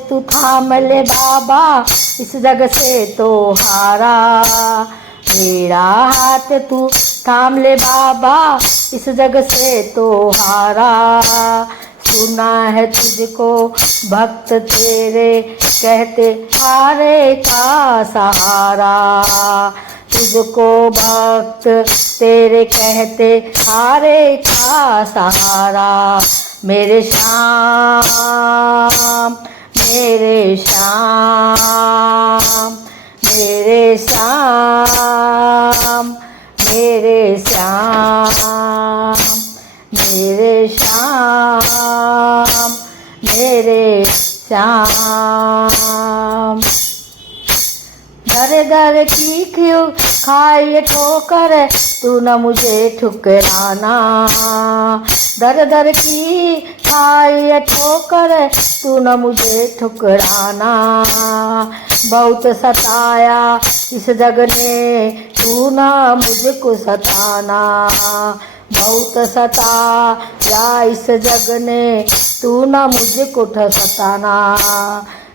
तू थाम ले बाबा, इस जग से तो हारा। मेरा हाथ तू थाम ले बाबा, इस जग से तो हारा। सुना है तुझको भक्त तेरे कहते, हारे का सहारा। तुझको भक्त तेरे कहते, हारे का सहारा। मेरे श्याम, मेरे श्याम, मेरे श्याम, मेरे श्याम, मेरे श्याम, मेरे श्याम। दर दर की क्यों खाए ठोकर, तू न मुझे ठुकराना। दर दर की खाए ठोकर, तू न मुझे ठुकराना। बहुत सताया इस जग ने, तू न मुझको सताना। बहुत सताया इस जग ने, तू न मुझको सताना।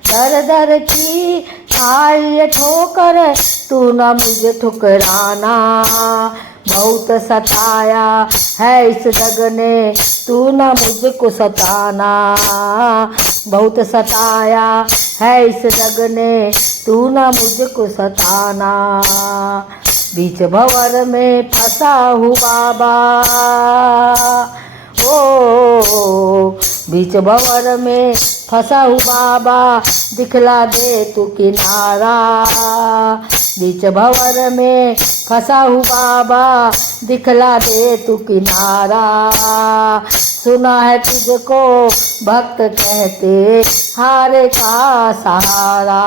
दर दर की खाई ठोकर, तू न मुझे ठुकराना। बहुत सताया है इस जग ने, तू न मुझको सताना। बहुत सताया है इस जग ने, तू न मुझको सताना। बीच भंवर में फंसा हूँ बाबा, ओ बीच भंवर में फंसा हूँ बाबा, दिखला दे तू किनारा। बीच भंवर में फंसा हूँ बाबा, दिखला दे तू किनारा। सुना है तुझको भक्त कहते, हारे का सहारा।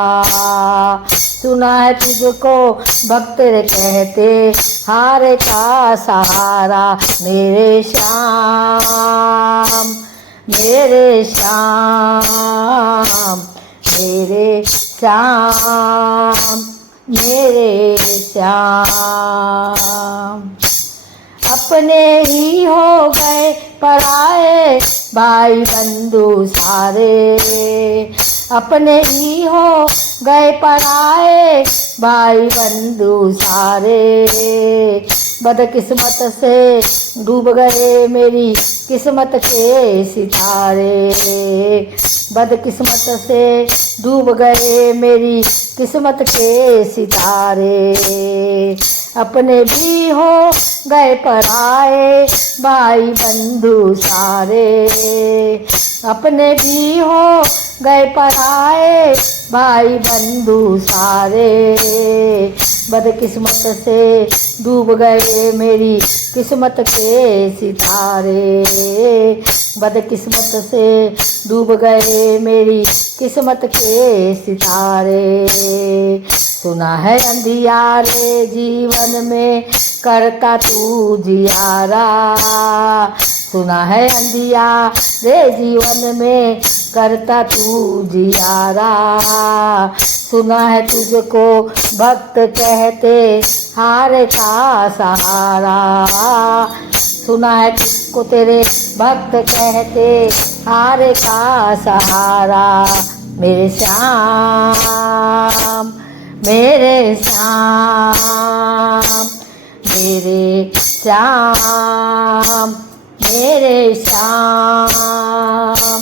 सुना है तुझको भक्त कहते, हारे का सहारा। मेरे श्याम, मेरे श्याम, मेरे श्याम, मेरे श्याम। अपने ही हो गए पराए भाई बंधु सारे। अपने ही हो गए पराए भाई बंधु सारे। बदकिस्मत से डूब गए मेरी किस्मत के सितारे। बदकिस्मत से डूब गए मेरी किस्मत के सितारे। अपने भी हो गए पराए भाई बंधु सारे। अपने भी हो गए पराए भाई बंधु सारे। बदकिस्मत से डूब गए मेरी किस्मत के सितारे। बदकिस्मत से डूब गए मेरी किस्मत के सितारे। सुना है अंधियारे जीवन में करता तू जियारा। सुना है अंधियारे जीवन में करता तू जियारा। सुना है तुझको भक्त कहते, हारे का सहारा। सुना है तुझको तेरे भक्त कहते, हारे का सहारा। मेरे श्याम, मेरे श्याम, मेरे श्याम, मेरे श्याम,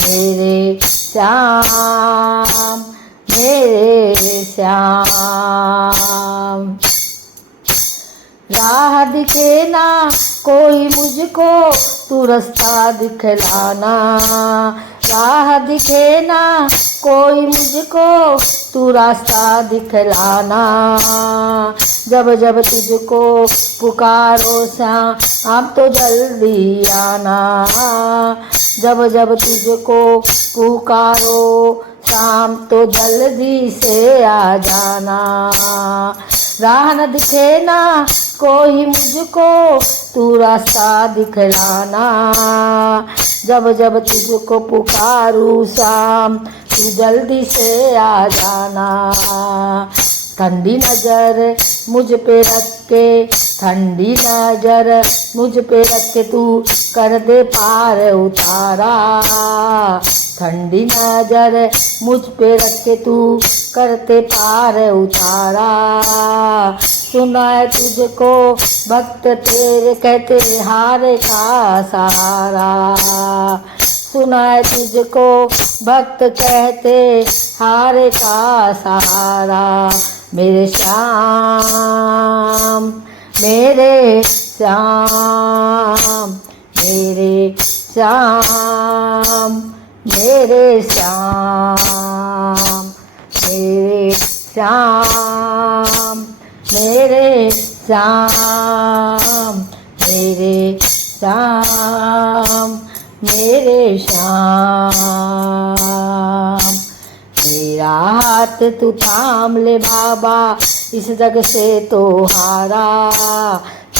मेरे श्याम, मेरे श्याम। राह दिखे ना कोई मुझको, तू रास्ता दिखलाना। राह दिखे ना कोई मुझको, तू रास्ता दिखलाना। जब जब तुझको पुकारो शाम तो जल्दी आना। जब जब तुझको पुकारो शाम तो जल्दी से आ जाना। राह न दिखे ना कोई मुझको, तू रास्ता दिखलाना। जब जब तुझको पुकारूं शाम, तू जल्दी से आ जाना। ठंडी नज़र मुझ पे रख के, ठंडी नज़र मुझ पे रख के तू कर दे पार उतारा। ठंडी नजर मुझ पे रख के तू करते पार उतारा। सुना है तुझको भक्त तेरे कहते हार का सहारा। सुना है तुझको भक्त कहते हार का सहारा। मेरे श्याम मेरे श्याम मेरे श्याम मेरे श्याम मेरे श्याम मेरे श्याम मेरे श्याम मेरे श्याम। मेरा हाथ तू थाम ले बाबा इस जग से तो हारा।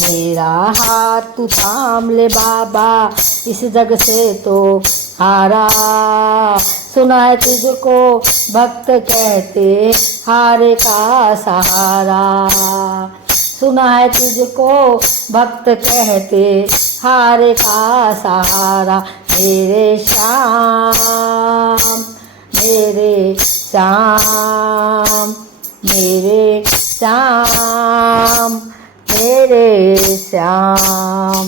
मेरा हाथ तू थाम ले बाबा इस जग से तो हारा। सुना है तुझको भक्त कहते हारे का सहारा। सुना है तुझको भक्त कहते हारे का सहारा। मेरे श्याम मेरे श्याम मेरे श्याम मेरे श्याम।